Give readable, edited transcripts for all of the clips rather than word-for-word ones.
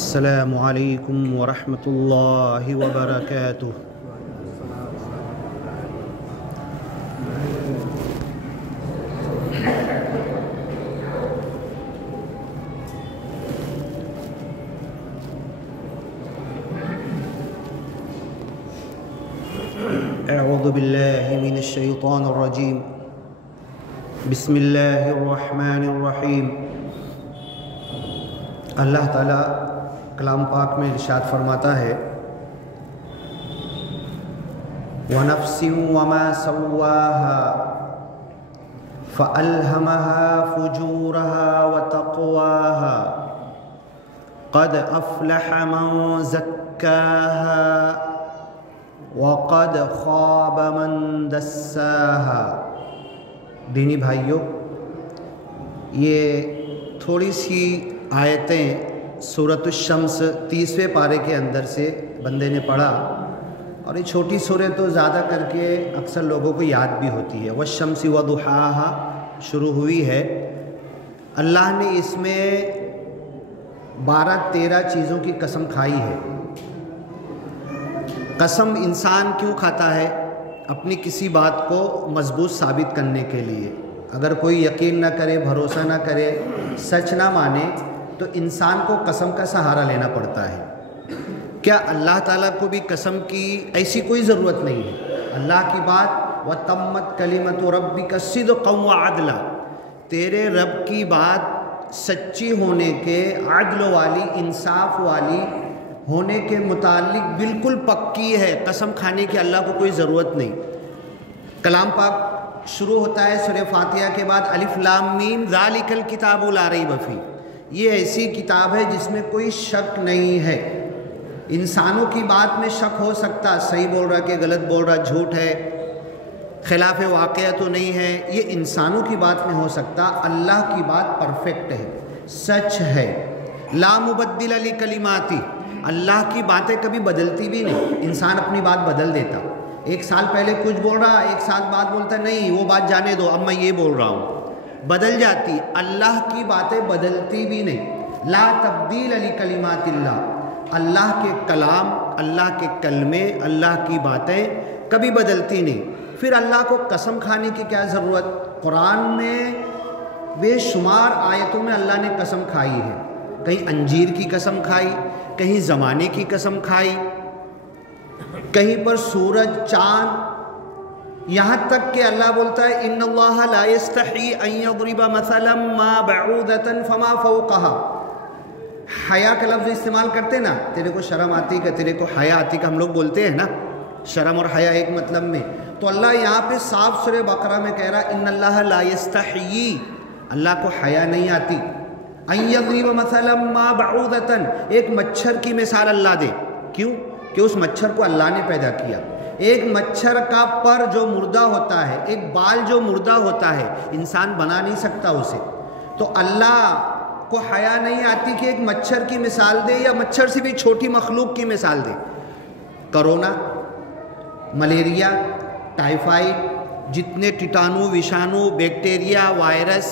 السلام علیکم ورحمۃ اللہ وبرکاتہ۔ اعوذ باللہ من الشیطان الرجیم، بسم اللہ الرحمن الرحیم۔ اللہ تعالیٰ کلام پاک میں ارشاد فرماتا ہے وَنَفْسٍ وَمَا سَوَّاهَا فَأَلْهَمَهَا فُجُورَهَا وَتَقْوَاهَا قَدْ أَفْلَحَ مَنْ زَكَّاهَا وَقَدْ خَابَ مَنْ دَسَّاهَا۔ دینی بھائیوں، یہ تھوڑی سی آیتیں سورۃ الشمس 30ویں پارے کے اندر سے بندے نے پڑھا، اور یہ چھوٹی سورہ تو زیادہ کر کے اکثر لوگوں کو یاد بھی ہوتی ہے۔ وَالشَّمْسِ وَضُحَاهَا شروع ہوئی ہے۔ اللہ نے اس میں 12-13 چیزوں کی قسم کھائی ہے۔ قسم انسان کیوں کھاتا ہے؟ اپنی کسی بات کو مضبوط ثابت کرنے کے لیے۔ اگر کوئی یقین نہ کرے، بھروسہ نہ کرے، سچ نہ مانے، تو انسان کو قسم کا سہارا لینا پڑتا ہے۔ کیا اللہ تعالیٰ کو بھی قسم کی ایسی کوئی ضرورت نہیں ہے؟ اللہ کی بات وَتَمَّتْ كَلِمَةُ رَبِّكَ صِدْقًا وَعَدْلًا، تیرے رب کی بات سچی ہونے کے، عدل والی، انصاف والی ہونے کے متعلق بالکل پکی ہے۔ قسم کھانے کی اللہ کو کوئی ضرورت نہیں۔ کلام پاک شروع ہوتا ہے سورہ فاتحہ کے بعد الف لام میم ذالک الکتاب لا ریب فیہ، یہ ایسی کتاب ہے جس میں کوئی شک نہیں ہے۔ انسانوں کی بات میں شک ہو سکتا، صحیح بول رہا کہ غلط بول رہا، جھوٹ ہے، خلاف واقعہ تو نہیں ہے، یہ انسانوں کی بات میں ہو سکتا۔ اللہ کی بات پرفیکٹ ہے، سچ ہے۔ لا مبدل لکلماتی، اللہ کی باتیں کبھی بدلتی بھی نہیں۔ انسان اپنی بات بدل دیتا، ایک سال پہلے کچھ بول رہا، ایک سال بعد بولتا نہیں وہ بات جانے دو، اب میں یہ بول رہا ہوں، بدل جاتی۔ اللہ کی باتیں بدلتی بھی نہیں۔ لا تبدیل لکلمات اللہ، اللہ کے کلام، اللہ کے کلمے، اللہ کی باتیں کبھی بدلتی نہیں۔ پھر اللہ کو قسم کھانے کی کیا ضرورت؟ قرآن میں بے شمار آیتوں میں اللہ نے قسم کھائی ہے۔ کہیں انجیر کی قسم کھائی، کہیں زمانے کی قسم کھائی، کہیں پر سورج، چاند، یہاں تک کہ اللہ بولتا ہے ان اللہ لا یستحی ان یضرب مثلا ما بعوضۃ فما فوقها۔ حیا کا لفظ استعمال کرتے نا، تیرے کو شرم آتی کہ تیرے کو حیا آتی کہ ہم لوگ بولتے ہیں نا، شرم اور حیا ایک مطلب میں۔ تو اللہ یہاں پہ صاف سورہ بقرہ میں کہہ رہا ان اللہ لا یستحی، اللہ کو حیا نہیں آتی، ان یضرب مثلا ما بعوضۃ، ایک مچھر کی مثال اللہ دے۔ کیوں؟ کہ اس مچھر کو اللہ نے پیدا کیا۔ ایک مچھر کا پر جو مردہ ہوتا ہے، ایک بال جو مردہ ہوتا ہے، انسان بنا نہیں سکتا اسے۔ تو اللہ کو حیا نہیں آتی کہ ایک مچھر کی مثال دے، یا مچھر سے بھی چھوٹی مخلوق کی مثال دے۔ کرونا، ملیریا، ٹائیفائڈ، جتنے کیٹانو، وشانو، بیکٹیریا، وائرس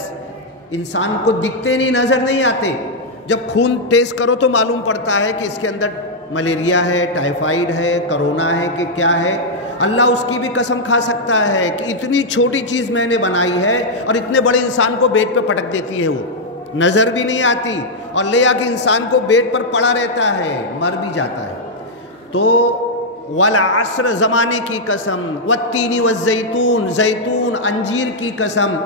انسان کو دکھتے نہیں، نظر نہیں آتے۔ جب خون ٹیسٹ کرو تو معلوم پڑتا ہے کہ اس کے اندر ملیریا ہے، ٹائیفائڈ ہے، کرونا ہے کہ کیا ہے۔ اللہ اس کی بھی قسم کھا سکتا ہے کہ اتنی چھوٹی چیز میں نے بنائی ہے اور اتنے بڑے انسان کو بیڈ پہ پٹک دیتی ہے، وہ نظر بھی نہیں آتی، اور لے آ کے انسان کو بیڈ پر پڑا رہتا ہے، مر بھی جاتا ہے۔ تو والعصر، زمانے کی قسم، والتین والزیتون، زیتون، انجیر کی قسم،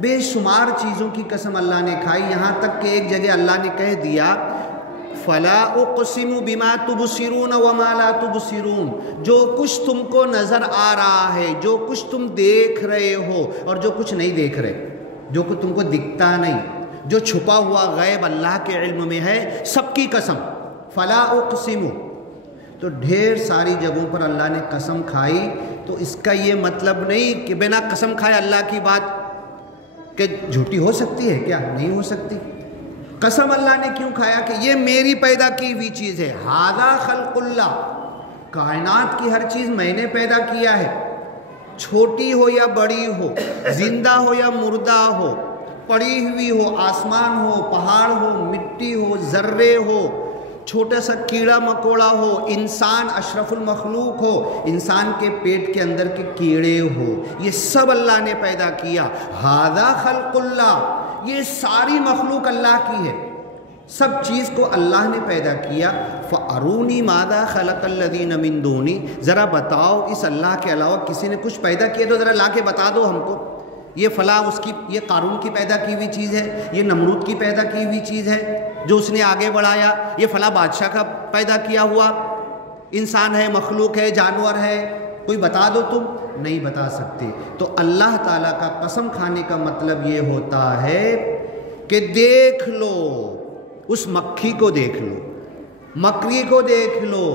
بے شمار چیزوں کی قسم اللہ نے کھائی۔ یہاں تک کہ ایک جگہ اللہ نے کہہ دیا فَلَا أُقْسِمُ بِمَا تُبْصِرُونَ وَمَا لَا تُبْصِرُونَ، جو کچھ تم کو نظر آ رہا ہے، جو کچھ تم دیکھ رہے ہو اور جو کچھ نہیں دیکھ رہے، جو کچھ تم کو دکھتا نہیں، جو چھپا ہوا غیب اللہ کے علم میں ہے، سب کی قسم۔ فَلَا أُقْسِمُ، تو ڈھیر ساری جگہوں پر اللہ نے قسم کھائی۔ تو اس کا یہ مطلب نہیں کہ بنا قسم کھائے اللہ کی بات کہ جھوٹی ہو سکتی ہے، کیا نہیں ہو سکتی۔ قسم اللہ نے کیوں کھایا کہ یہ میری پیدا کی ہوئی چیز ہے۔ ھذا خلق اللہ، کائنات کی ہر چیز میں نے پیدا کیا ہے، چھوٹی ہو یا بڑی ہو، زندہ ہو یا مردہ ہو، پڑی ہوئی ہو، آسمان ہو، پہاڑ ہو، مٹی ہو، ذرے ہو، چھوٹا سا کیڑا مکوڑا ہو، انسان اشرف المخلوق ہو، انسان کے پیٹ کے اندر کے کیڑے ہو، یہ سب اللہ نے پیدا کیا۔ ھذا خلق اللہ، یہ ساری مخلوق اللہ کی ہے، سب چیز کو اللہ نے پیدا کیا۔ فَأَرُونِي مَاذَا خَلَقَ الَّذِينَ مِن دُونِي، ذرا بتاؤ اس اللہ کے علاوہ کسی نے کچھ پیدا کیا تو ذرا لا کے بتا دو ہم کو، یہ فلاں اس کی، یہ قارون کی پیدا کی ہوئی چیز ہے، یہ نمرود کی پیدا کی ہوئی چیز ہے جو اس نے آگے بڑھایا، یہ فلاں بادشاہ کا پیدا کیا ہوا انسان ہے، مخلوق ہے، جانور ہے، کوئی بتا دو، تم نہیں بتا سکتے۔ تو اللہ تعالیٰ کا قسم کھانے کا مطلب یہ ہوتا ہے کہ دیکھ لو، اس مکھی کو دیکھ لو، مکری کو دیکھ لو،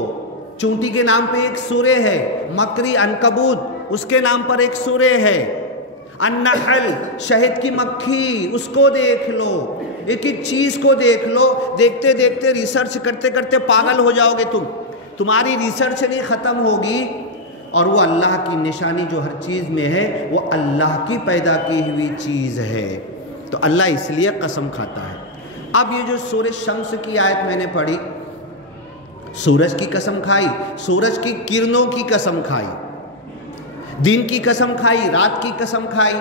چونٹی کے نام پہ ایک سورہ ہے، مکری عنکبوت اس کے نام پر ایک سورہ ہے، النحل شہد کی مکھی اس کو دیکھ لو، ایک ایک چیز کو دیکھ لو، دیکھتے دیکھتے ریسرچ کرتے کرتے پاگل ہو جاؤ گے تمہاری ریسرچ نہیں ختم ہوگی، اور وہ اللہ کی نشانی جو ہر چیز میں ہے وہ اللہ کی پیدا کی ہوئی چیز ہے۔ تو اللہ اس لیے قسم کھاتا ہے۔ اب یہ جو سورہ شمس کی آیت میں نے پڑھی، سورج کی قسم کھائی، سورج کی کرنوں کی قسم کھائی، دن کی قسم کھائی، رات کی قسم کھائی،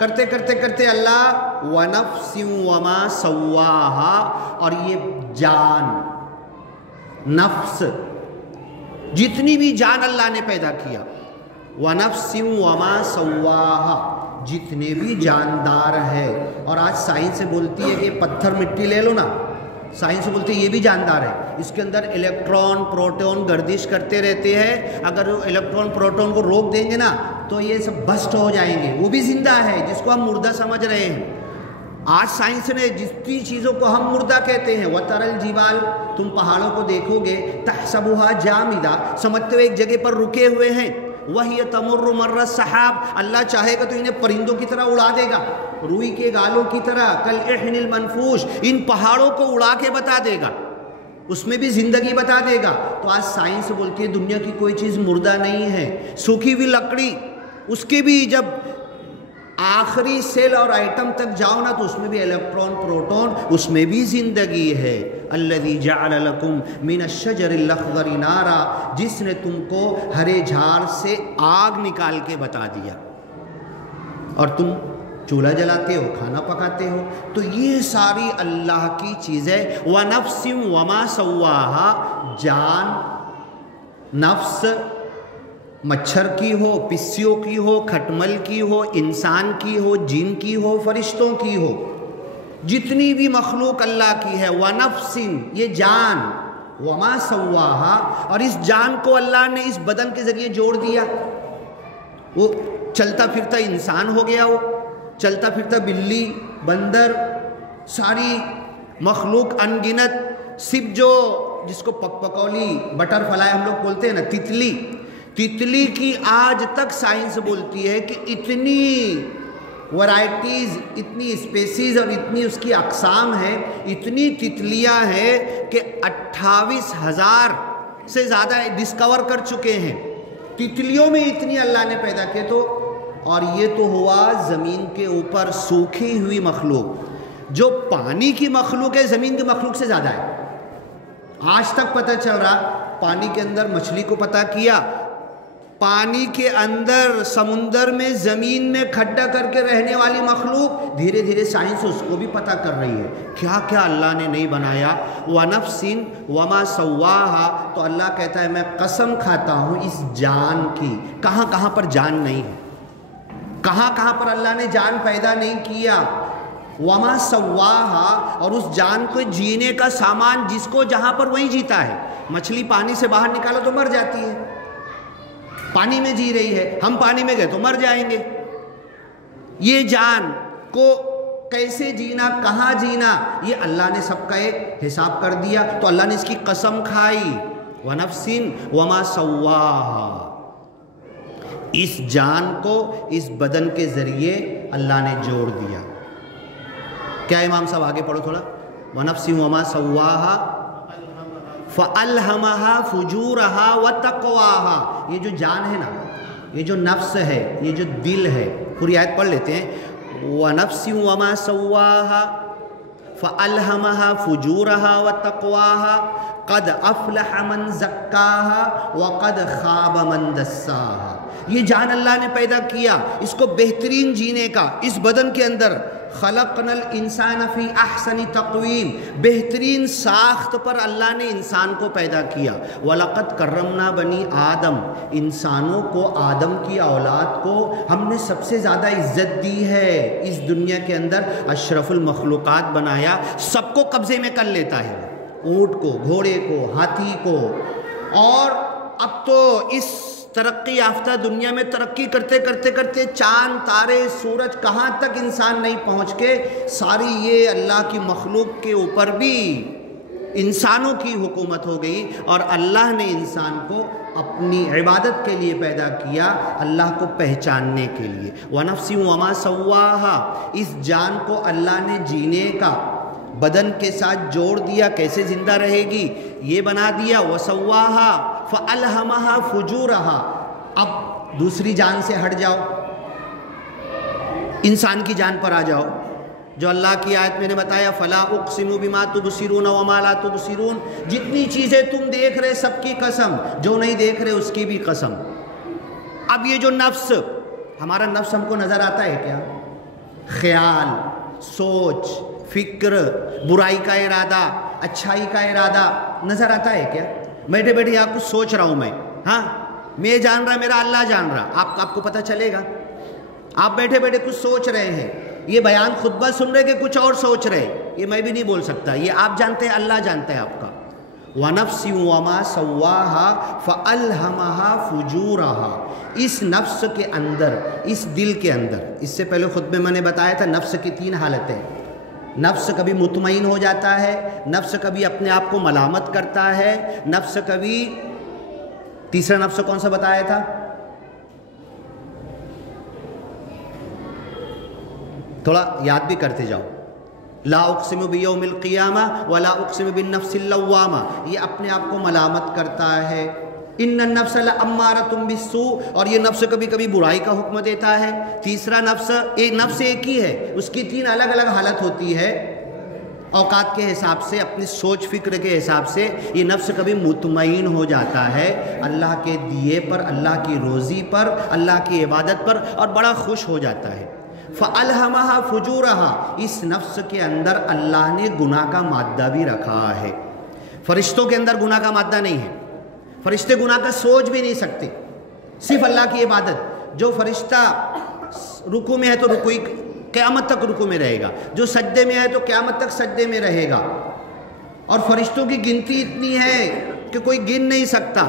کرتے کرتے کرتے اللہ وَنَفْسٍ وَمَا سَوَّاهَا، اور یہ جان، نفس، جتنی بھی جان اللہ نے پیدا کیا، وَنَفْسٍ وَمَا سَوَّاهَا، جتنے بھی جاندار ہے۔ اور آج سائنس سے بولتی ہے کہ پتھر مٹی لے لو نا، سائنس بولتے ہیں یہ بھی جاندار ہے، اس کے اندر الیکٹران پروٹون گردش کرتے رہتے ہیں، اگر الیکٹران پروٹون کو روک دیں گے نا تو یہ سب بسٹ ہو جائیں گے، وہ بھی زندہ ہے جس کو ہم مردہ سمجھ رہے ہیں۔ آج سائنس نے جتنی چیزوں کو ہم مردہ کہتے ہیں، وَتَرَى الْجِبَالَ، تم پہاڑوں کو دیکھو گے، تَحْسَبُهَا جَامِدَةً، سمجھتے ہوئے ایک جگہ پر رکے ہوئے ہیں، وَهِيَ تَمُرُّ مَرَّ السَّحَابِ، اللہ چاہے گا تو انہیں پرندوں کی طرح اڑا دے گا، روئی کے گالوں کی طرح، کالعہن المنفوش، ان پہاڑوں کو اڑا کے بتا دے گا، اس میں بھی زندگی بتا دے گا۔ تو آج سائنس بولتی ہے دنیا کی کوئی چیز مردہ نہیں ہے، سوکھی ہوئی لکڑی، اس کے بھی جب آخری سیل اور آئٹم تک جاؤ نا تو اس میں بھی الیکٹران پروٹون، اس میں بھی زندگی ہے۔ الذی جعل لکم من الشجر الاخضر نارا، جس نے تم کو ہرے جھاڑ سے آگ نکال کے بتا دیا، اور تم چولہا جلاتے ہو، کھانا پکاتے ہو۔ تو یہ ساری اللہ کی چیزیں، وَنَفْسٍ وَمَا سَوَّاهَا، جان، نفس، مچھر کی ہو، پسیوں کی ہو، کھٹمل کی ہو، انسان کی ہو، جن کی ہو، فرشتوں کی ہو، جتنی بھی مخلوق اللہ کی ہے، وَنَفْسٍ، یہ جان، وَمَا سَوَّاهَا، اور اس جان کو اللہ نے اس بدن کے ذریعے جوڑ دیا، وہ چلتا پھرتا انسان ہو گیا، وہ چلتا پھرتا بلی، بندر، ساری مخلوق انگنت، صرف جو جس کو پکولی بٹر فلائی ہم لوگ بولتے ہیں نا، تتلی کی آج تک سائنس بولتی ہے کہ اتنی ورائٹیز، اتنی اسپیسیز اور اتنی اس کی اقسام ہیں، اتنی تتلیاں ہیں کہ 28,000 سے زیادہ ڈسکور کر چکے ہیں۔ تتلیوں میں اتنی اللہ نے پیدا کیے، تو اور یہ تو ہوا زمین کے اوپر سوکھی ہوئی مخلوق، جو پانی کی مخلوق ہے زمین کی مخلوق سے زیادہ ہے۔ آج تک پتہ چل رہا، پانی کے اندر مچھلی کو پتہ کیا، پانی کے اندر سمندر میں زمین میں کھڈا کر کے رہنے والی مخلوق، دھیرے دھیرے سائنس اس کو بھی پتہ کر رہی ہے، کیا کیا اللہ نے نہیں بنایا۔ وَنَفْسٍ وَمَا سَوَّاهَا، تو اللہ کہتا ہے میں قسم کھاتا ہوں اس جان کی، کہاں کہاں پر جان نہیں ہے، کہاں کہاں پر اللہ نے جان پیدا نہیں کیا۔ وَمَا سَوَّاهَا، اور اس جان کو جینے کا سامان جس کو جہاں پر وہیں جیتا ہے۔ مچھلی پانی سے باہر نکالو تو مر جاتی ہے، پانی میں جی رہی ہے، ہم پانی میں گئے تو مر جائیں گے۔ یہ جان کو کیسے جینا، کہاں جینا، یہ اللہ نے سب کا ایک حساب کر دیا۔ تو اللہ نے اس کی قسم کھائی، وَنَفْسٍ وَمَا سَوَّاهَا، اس جان کو اس بدن کے ذریعے اللہ نے جوڑ دیا۔ کیا امام صاحب آگے پڑھو تھوڑا، وَنَفْسٍ وَمَا سَوَّاهَا فَأَلْهَمَهَا فُجُورَهَا وَتَقْوَاهَا، یہ جو جان ہے نا، یہ جو نفس ہے، یہ جو دل ہے، پوری آیت پڑھ لیتے ہیں۔ وَنَفْسٍ وَمَا سَوَّاهَا فَأَلْهَمَهَا فُجُورَهَا وَتَقْوَاهَا، قد افلح من زکاہا وقد خاب من دساہا. یہ جان اللہ نے پیدا کیا اس کو بہترین جینے کا اس بدن کے اندر. خلقنا الانسان فی احسن تقویم، بہترین ساخت پر اللہ نے انسان کو پیدا کیا. وَلَقَدْ كَرَّمْنَا بَنِي آدم، انسانوں کو، آدم کی اولاد کو ہم نے سب سے زیادہ عزت دی ہے. اس دنیا کے اندر اشرف المخلوقات بنایا، سب کو قبضے میں کر لیتا ہے، اونٹ کو، گھوڑے کو، ہاتھی کو. اور اب تو اس ترقی یافتہ دنیا میں ترقی کرتے کرتے کرتے چاند، تارے، سورج کہاں تک انسان نہیں پہنچ کے ساری یہ اللہ کی مخلوق کے اوپر بھی انسانوں کی حکومت ہو گئی. اور اللہ نے انسان کو اپنی عبادت کے لیے پیدا کیا، اللہ کو پہچاننے کے لیے. وَنَفْسٍ وَمَا سَوَّاهَا، اس جان کو اللہ نے جینے کا بدن کے ساتھ جوڑ دیا، کیسے زندہ رہے گی یہ بنا دیا. وَسَوَّاهَا فَأَلْهَمَهَا فُجُورَهَا. اب دوسری جان سے ہٹ جاؤ، انسان کی جان پر آ جاؤ. جو اللہ کی آیت میں نے بتایا فَلَا أُقْسِمُ بِمَا تُبْصِرُونَ وَمَا لَا تُبْصِرُونَ، جتنی چیزیں تم دیکھ رہے سب کی قسم، جو نہیں دیکھ رہے اس کی بھی قسم. اب یہ جو نفس، ہمارا نفس ہم کو نظر آتا ہے کیا؟ خیال، سوچ، فکر، برائی کا ارادہ، اچھائی کا ارادہ نظر آتا ہے کیا؟ بیٹھے بیٹھے آپ کچھ سوچ رہا ہوں میں، ہاں میں جان رہا، میرا اللہ جان رہا، آپ کو پتہ چلے گا؟ آپ بیٹھے بیٹھے کچھ سوچ رہے ہیں، یہ بیان خطبہ سن رہے کہ کچھ اور سوچ رہے، یہ میں بھی نہیں بول سکتا، یہ آپ جانتے ہیں، اللہ جانتا ہے آپ کا. وَنَفْسٍ وَمَا سَوَّاهَا فَأَلْهَمَهَا فُجُورَهَا. اس نفس کے اندر، اس دل کے اندر، اس سے پہلے خطبے میں نے بتایا تھا نفس کی 3 حالتیں. نفس کبھی مطمئن ہو جاتا ہے، نفس کبھی اپنے آپ کو ملامت کرتا ہے، نفس کبھی، تیسرا نفس کون سا بتایا تھا؟ تھوڑا یاد بھی کرتے جاؤ. لا اقسم بیوم القیامہ ولا اقسم بالنفس اللوامہ، یہ اپنے آپ کو ملامت کرتا ہے. ان النفس لامارۃ بالسوء، اور یہ نفس کبھی کبھی برائی کا حکم دیتا ہے. تیسرا نفس، نفس ایک ہی ہے، اس کی 3 الگ الگ حالت ہوتی ہے اوقات کے حساب سے، اپنی سوچ فکر کے حساب سے. یہ نفس کبھی مطمئن ہو جاتا ہے اللہ کے دیے پر، اللہ کی روزی پر، اللہ کی عبادت پر، اور بڑا خوش ہو جاتا ہے. فَأَلْهَمَهَا فُجُورَهَا، اس نفس کے اندر اللہ نے گناہ کا مادہ بھی رکھا ہے. فرشتوں کے اندر گناہ کا مادہ نہیں ہے، فرشتے گناہ کا سوچ بھی نہیں سکتے، صرف اللہ کی عبادت. جو فرشتہ رکوع میں ہے تو رکوع قیامت تک رکوع میں رہے گا، جو سجدے میں ہے تو قیامت تک سجدے میں رہے گا. اور فرشتوں کی گنتی اتنی ہے کہ کوئی گن نہیں سکتا.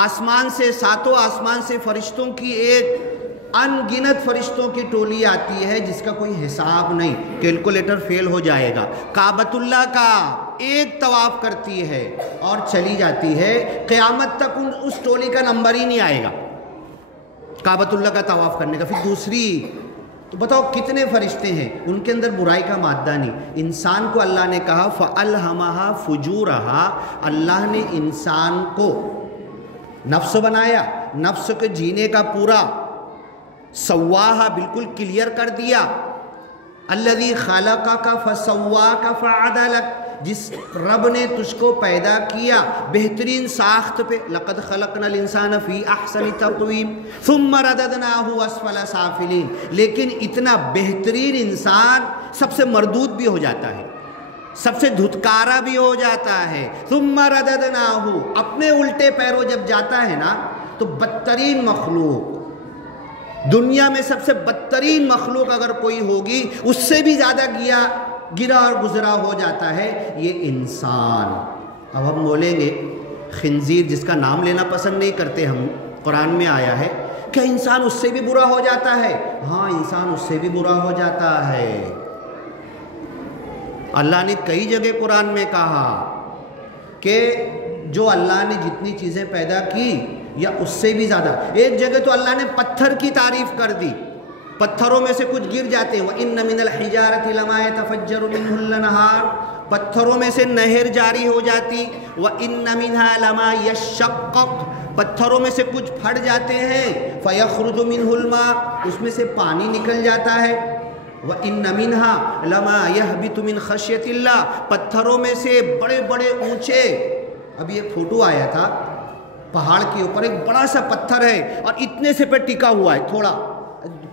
آسمان سے، 7 آسمان سے فرشتوں کی ایک ان گنت فرشتوں کی ٹولی آتی ہے جس کا کوئی حساب نہیں، کیلکولیٹر فیل ہو جائے گا. کعبۃ اللہ کا ایک طواف کرتی ہے اور چلی جاتی ہے، قیامت تک اس ٹولی کا نمبر ہی نہیں آئے گا کعبۃ اللہ کا طواف کرنے کا. پھر دوسری، تو بتاؤ کتنے فرشتے ہیں، ان کے اندر برائی کا مادہ نہیں. انسان کو اللہ نے کہا فَأَلْهَمَهَا فُجُورَهَا، اللہ نے انسان کو نفس بنایا، نفس کے جینے کا پورا سواہا بالکل کلیئر کر دیا. الذی خلقک فسواک فعدلک، جس رب نے تجھ کو پیدا کیا بہترین ساخت پہ. لقد خلقنا الانسان فی احسن تقویم ثم رددناہ اسفل سافلین. لیکن اتنا بہترین انسان سب سے مردود بھی ہو جاتا ہے، سب سے دھتکارا بھی ہو جاتا ہے. ثم رددناہ، اپنے الٹے پیروں جب جاتا ہے نا تو بدترین مخلوق، دنیا میں سب سے بدترین مخلوق اگر کوئی ہوگی اس سے بھی زیادہ گرا اور گزرا ہو جاتا ہے یہ انسان. اب ہم بولیں گے خنزیر، جس کا نام لینا پسند نہیں کرتے ہم، قرآن میں آیا ہے، کیا انسان اس سے بھی برا ہو جاتا ہے؟ ہاں، انسان اس سے بھی برا ہو جاتا ہے. اللہ نے کئی جگہ قرآن میں کہا کہ جو اللہ نے جتنی چیزیں پیدا کی یا اس سے بھی زیادہ. ایک جگہ تو اللہ نے پتھر کی تعریف کر دی، پتھروں میں سے کچھ گر جاتے ہیں. وَإِنَّ مِنَ الْحِجَارَةِ لَمَا يَتَفَجَّرُ مِنْهُ الْأَنْهَارُ، پتھروں میں سے نہر جاری ہو جاتی. وَإِنَّ مِنْهَا لَمَا يَشَّقَّقُ، پتھروں میں سے کچھ پھٹ جاتے ہیں. فَيَخْرُجُ مِنْهُ الْمَاءُ، اس میں سے پانی نکل جاتا ہے. وَإِنَّ مِنْهَا لَمَا يَهْبِطُ مِنْ خَشْيَةِ اللَّهِ، پتھروں میں سے بڑے بڑے اونچے. ابھی ایک فوٹو آیا تھا، پہاڑ کے اوپر ایک بڑا سا پتھر ہے اور اتنے سے پہ ٹکا ہوا ہے، تھوڑا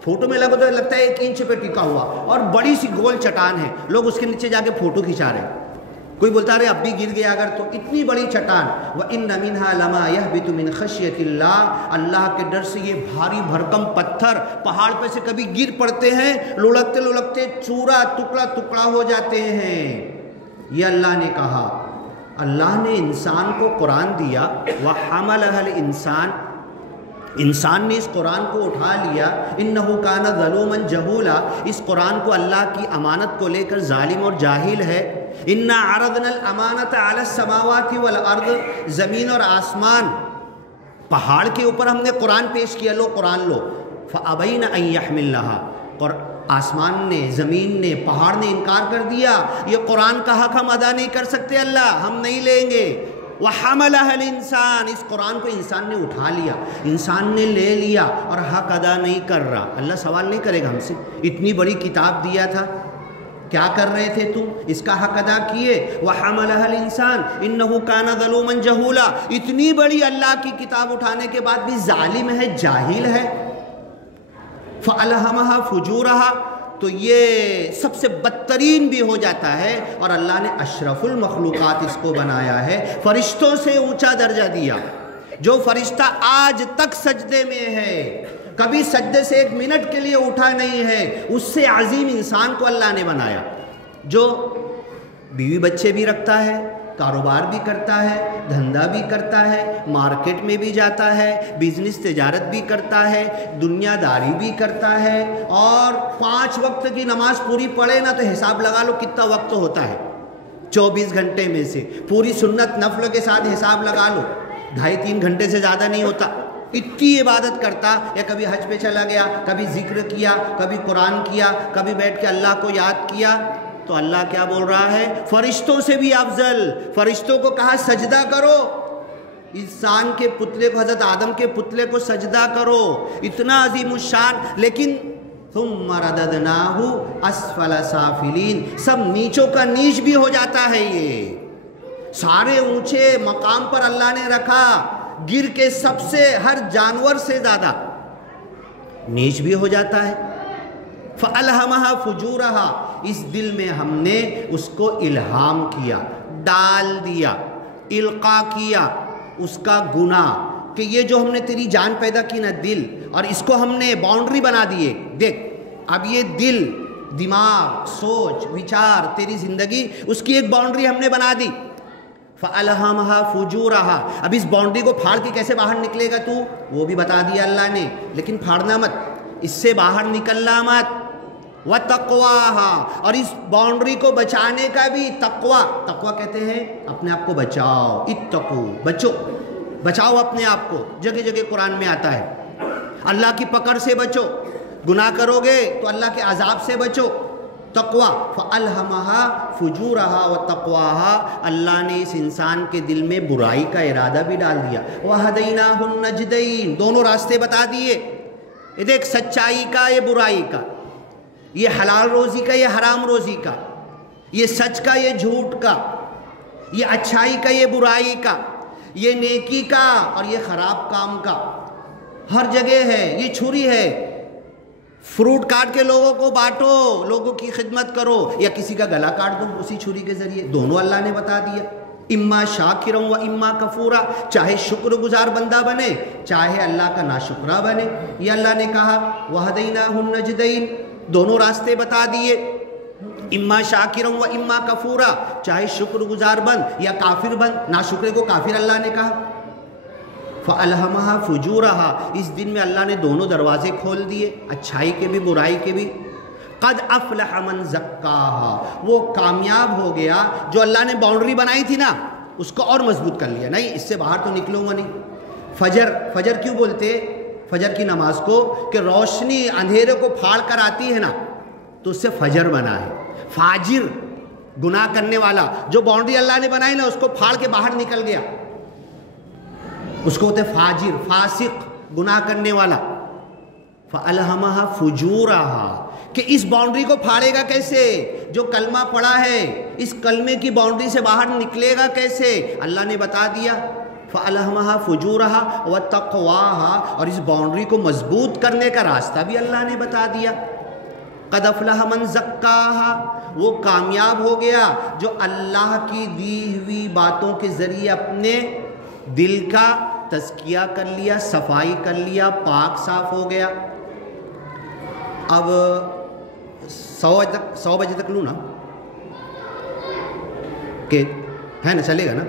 فوٹو میں لگتا ہے 1 انچ پہ ٹکا ہوا، اور بڑی سی گول چٹان ہے. لوگ اس کے نیچے جا کے فوٹو کھنچا رہے ہیں. کوئی بولتا رہے اب بھی گر گیا اگر تو. اتنی بڑی چٹان. وَإِنَّ مِنْهَا لَمَا يَهْبِطُ مِنْ خَشْيَةِ اللَّهِ، اللہ کے ڈر سے یہ بھاری بھرکم پتھر پہاڑ پہ سے کبھی گر پڑتے ہیں، لڑکتے لڑکتے چورا ٹکڑا ہو جاتے ہیں. یہ اللہ نے کہا. اللہ نے انسان کو قرآن دیا، وَحَمَلَهَا الْإِنسان، انسان نے اس قرآن کو اٹھا لیا. انہو کان ظلوما جہولا، اس قرآن کو اللہ کی امانت کو لے کر ظالم اور جاہل ہے. انا عرضنا الامانۃ علی السماوات والارض، زمین اور آسمان پہاڑ کے اوپر ہم نے قرآن پیش کیا، لو قرآن لو. فابین ان یحملنها، اور آسمان نے، زمین نے، پہاڑ نے انکار کر دیا، یہ قرآن کا حق ہم ادا نہیں کر سکتے اللہ، ہم نہیں لیں گے. وَحَمَلَهَا الْإِنسان، اس قرآن کو انسان نے اٹھا لیا، انسان نے لے لیا اور حق ادا نہیں کر رہا. اللہ سوال نہیں کرے گا ہم سے، اتنی بڑی کتاب دیا تھا، کیا کر رہے تھے تم؟ اس کا حق ادا کیے. وَحَمَلَهَا الْإِنسَانُ إِنَّهُ كَانَ ظَلُومًا جَهُولًا، اتنی بڑی اللہ کی کتاب اٹھانے کے بعد بھی ظالم ہے، جاہل ہے. فَأَلْهَمَهَا فُجُورَهَا، تو یہ سب سے بدترین بھی ہو جاتا ہے. اور اللہ نے اشرف المخلوقات اس کو بنایا ہے، فرشتوں سے اونچا درجہ دیا. جو فرشتہ آج تک سجدے میں ہے، کبھی سجدے سے 1 منٹ کے لیے اٹھا نہیں ہے، اس سے عظیم انسان کو اللہ نے بنایا. جو بیوی بچے بھی رکھتا ہے، کاروبار بھی کرتا ہے، دھندا بھی کرتا ہے، مارکیٹ میں بھی جاتا ہے، بزنس تجارت بھی کرتا ہے، دنیا داری بھی کرتا ہے، اور 5 وقت کی نماز پوری پڑھے نا تو حساب لگا لو کتنا وقت ہوتا ہے 24 گھنٹے میں سے. پوری سنت نفل کے ساتھ حساب لگا لو 2.5-3 گھنٹے سے زیادہ نہیں ہوتا. اتنی عبادت کرتا، یا کبھی حج پہ چلا گیا، کبھی ذکر کیا، کبھی قرآن کیا، کبھی بیٹھ کے اللہ کو یاد کیا. تو اللہ کیا بول رہا ہے؟ فرشتوں سے بھی افضل. فرشتوں کو کہا سجدہ کرو، انسان کے پتلے کو، حضرت آدم کے پتلے کو سجدہ کرو، اتنا عظیم الشان. لیکن ثم رددناہ اسفل سافلین، سب نیچوں کا نیچ بھی ہو جاتا ہے. یہ سارے اونچے مقام پر اللہ نے رکھا، گر کے سب سے، ہر جانور سے زیادہ نیچ بھی ہو جاتا ہے. فَأَلْهَمَهَا فُجُورَهَا، اس دل میں ہم نے اس کو الہام کیا، ڈال دیا، القا کیا اس کا گناہ، کہ یہ جو ہم نے تیری جان پیدا کی نا دل، اور اس کو ہم نے باؤنڈری بنا دیے. دیکھ اب یہ دل، دماغ، سوچ، وچار، تیری زندگی، اس کی ایک باؤنڈری ہم نے بنا دی. فَأَلْهَمَهَا فُجُورَهَا، اب اس باؤنڈری کو پھاڑ کے کیسے باہر نکلے گا تو وہ بھی بتا دیا اللہ نے. لیکن پھاڑنا مت، اس سے باہر نکلنا مت. وَتَقْوَاهَا، اور اس باؤنڈری کو بچانے کا بھی تقوی. تقوی کہتے ہیں اپنے آپ کو بچاؤ، اتقو، بچاؤ اپنے آپ کو. جگہ جگہ قرآن میں آتا ہے اللہ کی پکڑ سے بچو، گناہ کرو گے تو اللہ کے عذاب سے بچو. تقوی. فَأَلْهَمَهَا فُجُورَهَا وَتَقْوَاهَا، اللہ نے اس انسان کے دل میں برائی کا ارادہ بھی ڈال دیا. وَهَدَيْنَاهُ النَّجْدَيْنِ، دونوں راستے بتا دیے. یہ دیکھ، سچائی کا، یہ برائی کا، یہ حلال روزی کا، یہ حرام روزی کا، یہ سچ کا، یہ جھوٹ کا، یہ اچھائی کا، یہ برائی کا، یہ نیکی کا اور یہ خراب کام کا. ہر جگہ ہے. یہ چھری ہے، فروٹ کاٹ کے لوگوں کو بانٹو، لوگوں کی خدمت کرو، یا کسی کا گلا کاٹ دو اسی چھری کے ذریعے. دونوں اللہ نے بتا دیا. اما شاکرا و اما کفورا، چاہے شکر گزار بندہ بنے، چاہے اللہ کا ناشکرہ بنے. یہ اللہ نے کہا وَهَدَيْنَاهُ النَّجْدَيْنِ، دونوں راستے بتا دیے. اما شاکرا و اما کفورا، چاہے شکر گزار بن یا کافر بن. ناشکرے کو کافر اللہ نے کہا. فَأَلْهَمَهَا فُجُورَهَا، اس دن میں اللہ نے دونوں دروازے کھول دیے، اچھائی کے بھی برائی کے بھی. قَدْ أَفْلَحَ مَنْ زَكَّاهَا، وہ کامیاب ہو گیا جو اللہ نے باؤنڈری بنائی تھی نا، اس کو اور مضبوط کر لیا. نہیں، اس سے باہر تو نکلوں گا نہیں. فجر کیوں بولتے فجر کی نماز کو؟ کہ روشنی اندھیرے کو پھاڑ کر آتی ہے نا، تو اس سے فجر بنا ہے. فاجر، گناہ کرنے والا، جو باؤنڈری اللہ نے بنائی نا اس کو پھاڑ کے باہر نکل گیا، اس کو ہوتے فاجر، فاسق، گناہ کرنے والا. فَأَلْهَمَهَا فُجُورَهَا، کہ اس باؤنڈری کو پھاڑے گا کیسے، جو کلمہ پڑھا ہے اس کلمے کی باؤنڈری سے باہر نکلے گا کیسے، اللہ نے بتا دیا فَأَلْهَمَهَا فُجُورَهَا وَتَقْوَاهَا، اور اس باؤنڈری کو مضبوط کرنے کا راستہ بھی اللہ نے بتا دیا۔ قَدْ أَفْلَحَ مَنْ زَكَّاهَا، وہ کامیاب ہو گیا جو اللہ کی دی ہوئی باتوں کے ذریعے اپنے دل کا تزکیہ کر لیا، صفائی کر لیا، پاک صاف ہو گیا۔ اب 100 بجے تک لوں نا کہ ہے نا، چلے گا نا؟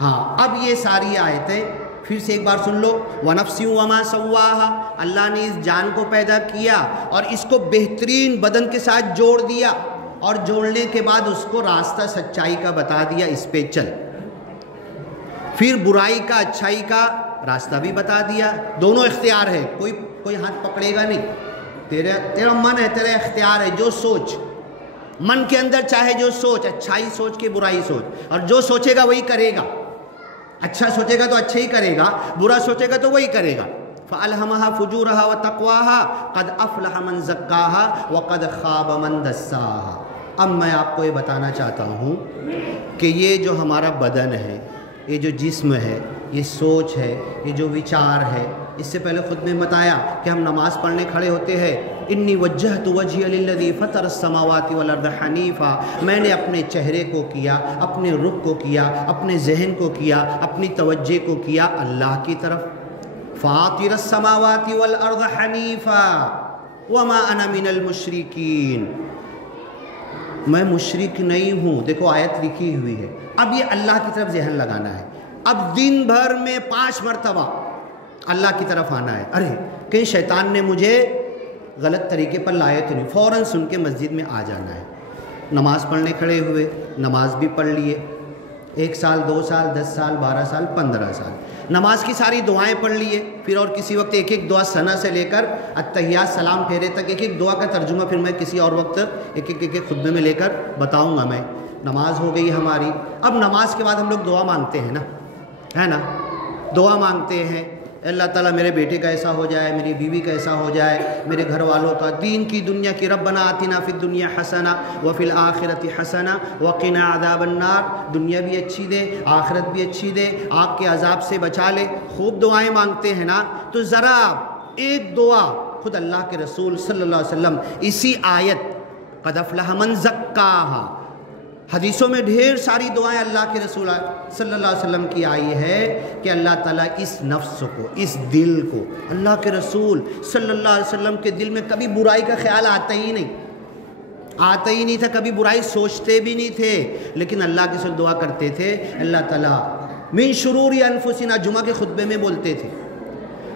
ہاں، اب یہ ساری آیتیں پھر سے ایک بار سن لو۔ وَنَفْسٍ وَمَا سَوَّاهَا، اللہ نے اس جان کو پیدا کیا اور اس کو بہترین بدن کے ساتھ جوڑ دیا، اور جوڑنے کے بعد اس کو راستہ سچائی کا بتا دیا، اس پہ چل۔ پھر برائی کا اچھائی کا راستہ بھی بتا دیا، دونوں اختیار ہے، کوئی ہاتھ پکڑے گا نہیں، تیرا من ہے، تیرا اختیار ہے، جو سوچ من کے اندر چاہے جو سوچ، اچھائی سوچ کے برائی سوچ، اور جو سوچے گا وہی کرے گا، اچھا سوچے گا تو اچھا ہی کرے گا، برا سوچے گا تو وہی کرے گا۔ فَأَلْهَمَهَا فُجُورَهَا وَتَقْوَاهَا قَدْ أَفْلَحَ مَنْ زَكَّاهَا وَقَدْ خَابَ مَنْ دَسَّاهَا۔ اب میں آپ کو یہ بتانا چاہتا ہوں کہ یہ جو ہمارا بدن ہے، یہ جو جسم ہے، یہ سوچ ہے، یہ جو وچار ہے، اس سے پہلے خود میں بتایا کہ ہم نماز پڑھنے کھڑے ہوتے ہیں، انی وجہت وجہی للذی فطر السماوات والارض حنیفا، میں نے اپنے چہرے کو کیا، اپنے رخ کو کیا، اپنے ذہن کو کیا، اپنی توجہ کو کیا اللہ کی طرف۔ فاطر السماوات والارض حنیفا وما انا من المشرکین، میں مشرک نہیں ہوں۔ دیکھو آیت لکھی ہوئی ہے، اب یہ اللہ کی طرف ذہن لگانا ہے۔ اب دن بھر میں 5 مرتبہ اللہ کی طرف آنا ہے، ارے کہیں شیطان نے مجھے غلط طریقے پر لائے تو نہیں، فوراً سن کے مسجد میں آ جانا ہے۔ نماز پڑھنے کھڑے ہوئے، نماز بھی پڑھ لیے، 1 سال 2 سال 10 سال 12 سال 15 سال نماز کی ساری دعائیں پڑھ لیے، پھر اور کسی وقت ایک ایک دعا ثنا سے لے کر التحیات سلام پھیرے تک ایک ایک دعا کا ترجمہ پھر میں کسی اور وقت ایک ایک خطبے میں لے کر بتاؤں گا میں۔ نماز ہو گئی ہماری، اب نماز کے بعد ہم لوگ دعا مانگتے ہیں نا، ہے نا، دعا مانگتے ہیں اللہ تعالیٰ میرے بیٹے کا ایسا ہو جائے، میری بیوی کا ایسا ہو جائے، میرے گھر والوں کا، دین کی دنیا کی، ربنا آتنا فی الدنیا حسنہ وفی الآخرۃ حسنہ وقنا عذاب النار، دنیا بھی اچھی دے، آخرت بھی اچھی دے، آگ کے عذاب سے بچا لے، خوب دعائیں مانگتے ہیں نا۔ تو ذرا ایک دعا خود اللہ کے رسول صلی اللہ علیہ وسلم اسی آیت قد افلح من زکاہا، حدیثوں میں ڈھیر ساری دعائیں اللہ کے رسول صلی اللہ علیہ وسلم کی آئی ہے کہ اللہ تعالیٰ اس نفس کو، اس دل کو، اللہ کے رسول صلی اللہ علیہ وسلم کے دل میں کبھی برائی کا خیال آتا ہی نہیں تھا، کبھی برائی سوچتے بھی نہیں تھے، لیکن اللہ کے رسول دعا کرتے تھے اللہ تعالیٰ من شرور انفسنا، جمعہ کے خطبے میں بولتے تھے،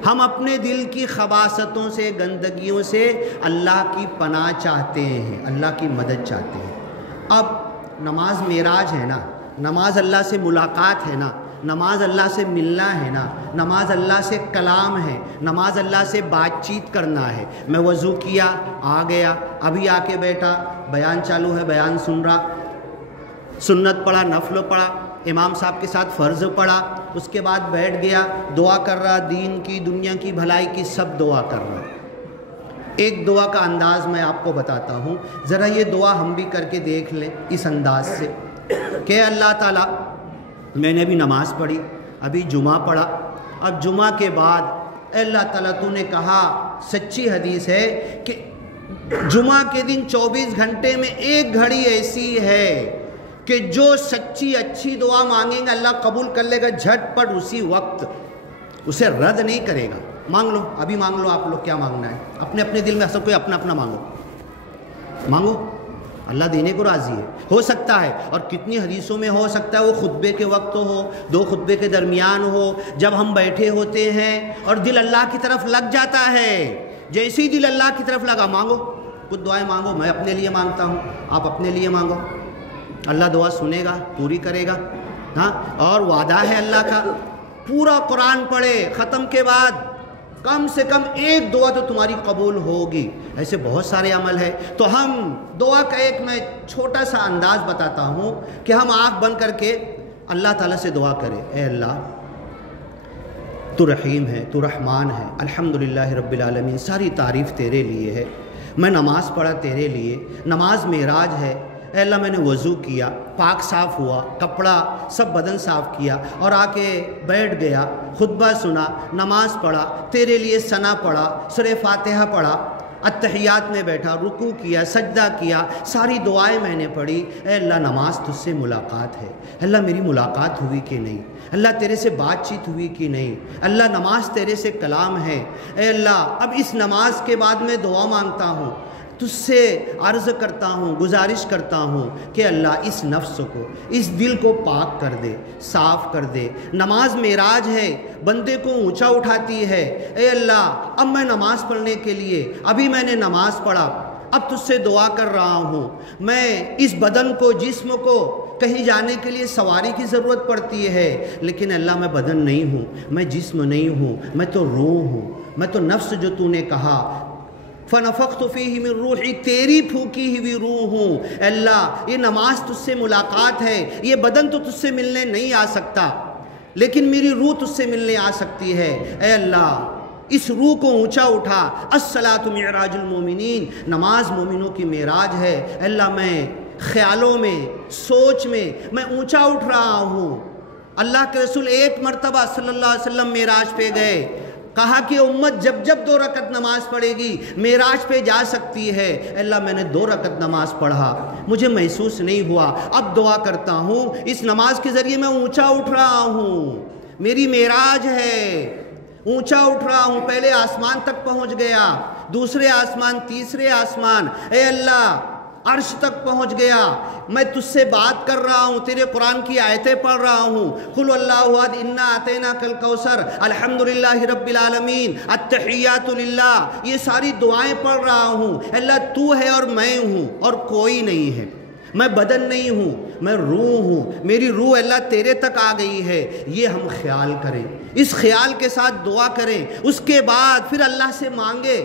ہم اپنے دل کی خباثتوں سے، گندگیوں سے اللہ کی پناہ چاہتے ہیں، اللہ کی مدد چاہتے ہیں۔ اب نماز معراج ہے نا، نماز اللہ سے ملاقات ہے نا، نماز اللہ سے ملنا ہے نا، نماز اللہ سے کلام ہے، نماز اللہ سے بات چیت کرنا ہے۔ میں وضو کیا، آ گیا، ابھی آ کے بیٹھا، بیان چالو ہے، بیان سن رہا، سنت پڑھا، نفل پڑھا، امام صاحب کے ساتھ فرض پڑھا، اس کے بعد بیٹھ گیا، دعا کر رہا، دین کی، دنیا کی بھلائی کی سب دعا کر رہا۔ ایک دعا کا انداز میں آپ کو بتاتا ہوں، ذرا یہ دعا ہم بھی کر کے دیکھ لیں اس انداز سے کہ اللہ تعالیٰ میں نے ابھی نماز پڑھی، ابھی جمعہ پڑھا، اب جمعہ کے بعد اللہ تعالیٰ تو نے کہا، سچی حدیث ہے کہ جمعہ کے دن 24 گھنٹے میں ایک گھڑی ایسی ہے کہ جو سچی اچھی دعا مانگیں گے اللہ قبول کر لے گا جھٹ پٹ اسی وقت، اسے رد نہیں کرے گا۔ مانگ لو، ابھی مانگ لو، آپ لوگ کیا مانگنا ہے اپنے اپنے دل میں، سب کوئی اپنا اپنا مانگو، اللہ دینے کو راضی ہے۔ ہو سکتا ہے، اور کتنی حدیثوں میں ہو سکتا ہے وہ خطبے کے وقت ہو، 2 خطبے کے درمیان ہو، جب ہم بیٹھے ہوتے ہیں اور دل اللہ کی طرف لگ جاتا ہے، جیسے ہی دل اللہ کی طرف لگا مانگو، کچھ دعائیں مانگو، میں اپنے لیے مانگتا ہوں، آپ اپنے لیے مانگو، اللہ دعا سنے گا، پوری کرے گا۔ ہاں، اور وعدہ ہے اللہ کا، پورا قرآن پڑھے، ختم کے بعد کم سے کم ایک دعا تو تمہاری قبول ہوگی۔ ایسے بہت سارے عمل ہے، تو ہم دعا کا ایک میں چھوٹا سا انداز بتاتا ہوں کہ ہم آنکھ بند کر کے اللہ تعالیٰ سے دعا کریں، اے اللہ تو رحیم ہے، تو رحمان ہے، الحمدللہ رب العالمین، ساری تعریف تیرے لیے ہے، میں نماز پڑھا تیرے لیے، نماز معراج ہے۔ اے اللہ میں نے وضو کیا، پاک صاف ہوا، کپڑا سب بدن صاف کیا اور آ کے بیٹھ گیا، خطبہ سنا، نماز پڑھا، تیرے لیے ثنا پڑھا، سورہ فاتحہ پڑھا، اتحیات میں بیٹھا، رکوع کیا، سجدہ کیا، ساری دعائیں میں نے پڑھی۔ اے اللہ نماز تجھ سے ملاقات ہے، اللہ میری ملاقات ہوئی کہ نہیں، اللہ تیرے سے بات چیت ہوئی کہ نہیں، اللہ نماز تیرے سے کلام ہے۔ اے اللہ اب اس نماز کے بعد میں دعا مانگتا ہوں، تجھ سے عرض کرتا ہوں، گزارش کرتا ہوں کہ اللہ اس نفس کو، اس دل کو پاک کر دے، صاف کر دے۔ نماز معراج ہے، بندے کو اونچا اٹھاتی ہے۔ اے اللہ اب میں نماز پڑھنے کے لیے، ابھی میں نے نماز پڑھا، اب تجھ سے دعا کر رہا ہوں، میں اس بدن کو، جسم کو کہیں جانے کے لیے سواری کی ضرورت پڑتی ہے، لیکن اللہ میں بدن نہیں ہوں، میں جسم نہیں ہوں، میں تو روح ہوں، میں تو نفس جو تو نے کہا فَنَفَخْتُ فِيهِ مِن رُوحِي، تیری پھونکی ہوئی روح ہوں۔ اے اللہ یہ نماز تجھ سے ملاقات ہے، یہ بدن تو تجھ سے ملنے نہیں آ سکتا، لیکن میری روح تجھ سے ملنے آ سکتی ہے۔ اے اللہ اس روح کو اونچا اٹھا، الصلاۃ معراج المومنین، نماز مومنوں کی معراج ہے۔ اے اللہ میں خیالوں میں، سوچ میں میں اونچا اٹھ رہا ہوں۔ اللہ کے رسول ایک مرتبہ صلی اللہ علیہ وسلم معراج پہ گئے، کہا کہ امت جب جب 2 رکعت نماز پڑھے گی معراج پہ جا سکتی ہے۔ اے اللہ میں نے 2 رکعت نماز پڑھا، مجھے محسوس نہیں ہوا، اب دعا کرتا ہوں اس نماز کے ذریعے میں اونچا اٹھ رہا ہوں، میری معراج ہے، اونچا اٹھ رہا ہوں، پہلے آسمان تک پہنچ گیا، دوسرے آسمان، تیسرے آسمان، اے اللہ عرش تک پہنچ گیا، میں تجھ سے بات کر رہا ہوں، تیرے قرآن کی آیتیں پڑھ رہا ہوں، قل اللہ احد انا اعطیناک الکوثر، الحمدللہ رب العالمین، التحیات للہ، یہ ساری دعائیں پڑھ رہا ہوں۔ اللہ تو ہے اور میں ہوں اور کوئی نہیں ہے، میں بدن نہیں ہوں، میں روح ہوں، میری روح اللہ تیرے تک آ گئی ہے۔ یہ ہم خیال کریں، اس خیال کے ساتھ دعا کریں، اس کے بعد پھر اللہ سے مانگے،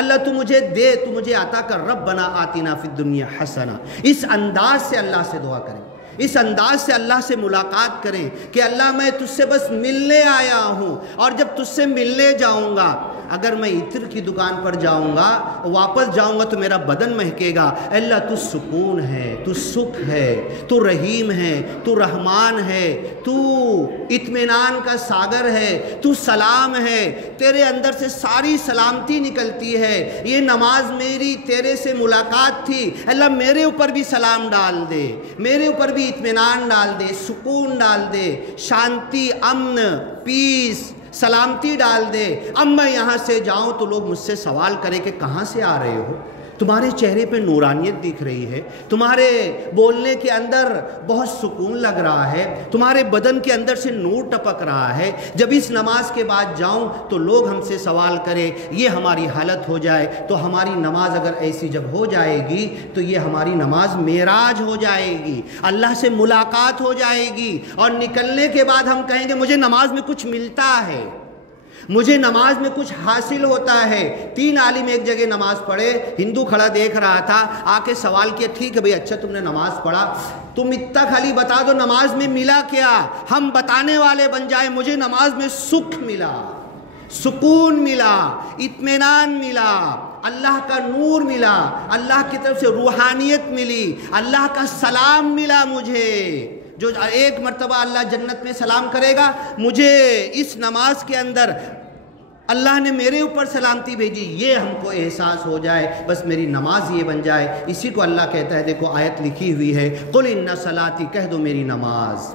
اللہ تو مجھے دے، تو مجھے عطا کر، ربنا آتنا فی الدنیا حسنہ۔ اس انداز سے اللہ سے دعا کریں، اس انداز سے اللہ سے ملاقات کریں کہ اللہ میں تجھ سے بس ملنے آیا ہوں، اور جب تجھ سے ملنے جاؤں گا، اگر میں عطر کی دکان پر جاؤں گا، واپس جاؤں گا تو میرا بدن مہکے گا۔ اللہ تو سکون ہے، تو سکھ ہے، تو رحیم ہے، تو رحمان ہے، تو اطمینان کا ساگر ہے، تو سلام ہے، تیرے اندر سے ساری سلامتی نکلتی ہے۔ یہ نماز میری تیرے سے ملاقات تھی، اللہ میرے اوپر بھی سلام ڈال دے، میرے اوپر بھی اطمینان ڈال دے، سکون ڈال دے، شانتی، امن، پیس، سلامتی ڈال دے۔ اب میں یہاں سے جاؤں تو لوگ مجھ سے سوال کریں کہ کہاں سے آ رہے ہو، تمہارے چہرے پہ نورانیت دکھ رہی ہے، تمہارے بولنے کے اندر بہت سکون لگ رہا ہے، تمہارے بدن کے اندر سے نور ٹپک رہا ہے۔ جب اس نماز کے بعد جاؤں تو لوگ ہم سے سوال کریں، یہ ہماری حالت ہو جائے تو ہماری نماز اگر ایسی جب ہو جائے گی تو یہ ہماری نماز معراج ہو جائے گی، اللہ سے ملاقات ہو جائے گی، اور نکلنے کے بعد ہم کہیں گے مجھے نماز میں کچھ ملتا ہے، مجھے نماز میں کچھ حاصل ہوتا ہے۔ 3 عالم ایک جگہ نماز پڑھے، ہندو کھڑا دیکھ رہا تھا، آ کے سوال کیا، ٹھیک ہے بھئی، اچھا تم نے نماز پڑھا، تم اتنا خالی بتا دو نماز میں ملا کیا، ہم بتانے والے بن جائیں، مجھے نماز میں سکھ ملا، سکون ملا، اطمینان ملا، اللہ کا نور ملا، اللہ کی طرف سے روحانیت ملی، اللہ کا سلام ملا مجھے۔ جو ایک مرتبہ اللہ جنت میں سلام کرے گا، مجھے اس نماز کے اندر اللہ نے میرے اوپر سلامتی بھیجی، یہ ہم کو احساس ہو جائے، بس میری نماز یہ بن جائے۔ اسی کو اللہ کہتا ہے، دیکھو آیت لکھی ہوئی ہے، قل ان صلاتی، کہہ دو میری نماز،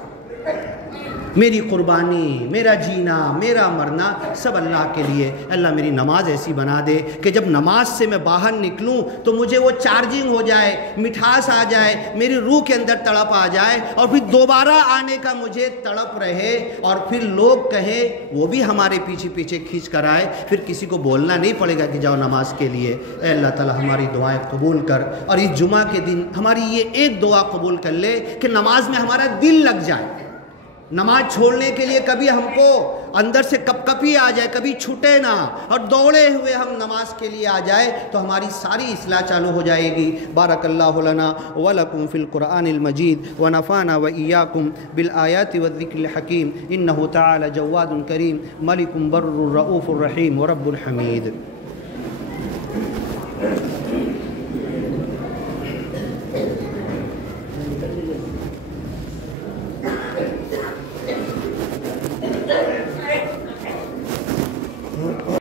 میری قربانی، میرا جینا، میرا مرنا سب اللہ کے لیے۔ اللہ میری نماز ایسی بنا دے کہ جب نماز سے میں باہر نکلوں تو مجھے وہ چارجنگ ہو جائے، مٹھاس آ جائے، میری روح کے اندر تڑپ آ جائے، اور پھر دوبارہ آنے کا مجھے تڑپ رہے، اور پھر لوگ کہیں، وہ بھی ہمارے پیچھے پیچھے کھینچ کر آئے، پھر کسی کو بولنا نہیں پڑے گا کہ جاؤ نماز کے لیے۔ اے اللہ تعالی ہماری دعائیں قبول کر، اور اس جمعہ کے دن ہماری یہ ایک دعا قبول کر لے کہ نماز میں ہمارا دل لگ جائے، نماز چھوڑنے کے لیے کبھی ہم کو اندر سے کپ کپی آ جائے، کبھی چھوٹے نہ، اور دوڑے ہوئے ہم نماز کے لیے آ جائے تو ہماری ساری اصلاح چالو ہو جائے گی۔ بارک اللہ لنا ولکم فی القرآن المجید ونفعنا وإیاکم بالآیات والذکر الحکیم، انہ تعالی جواد کریم، ملک بر الرؤوف الرحیم ورب الحمید۔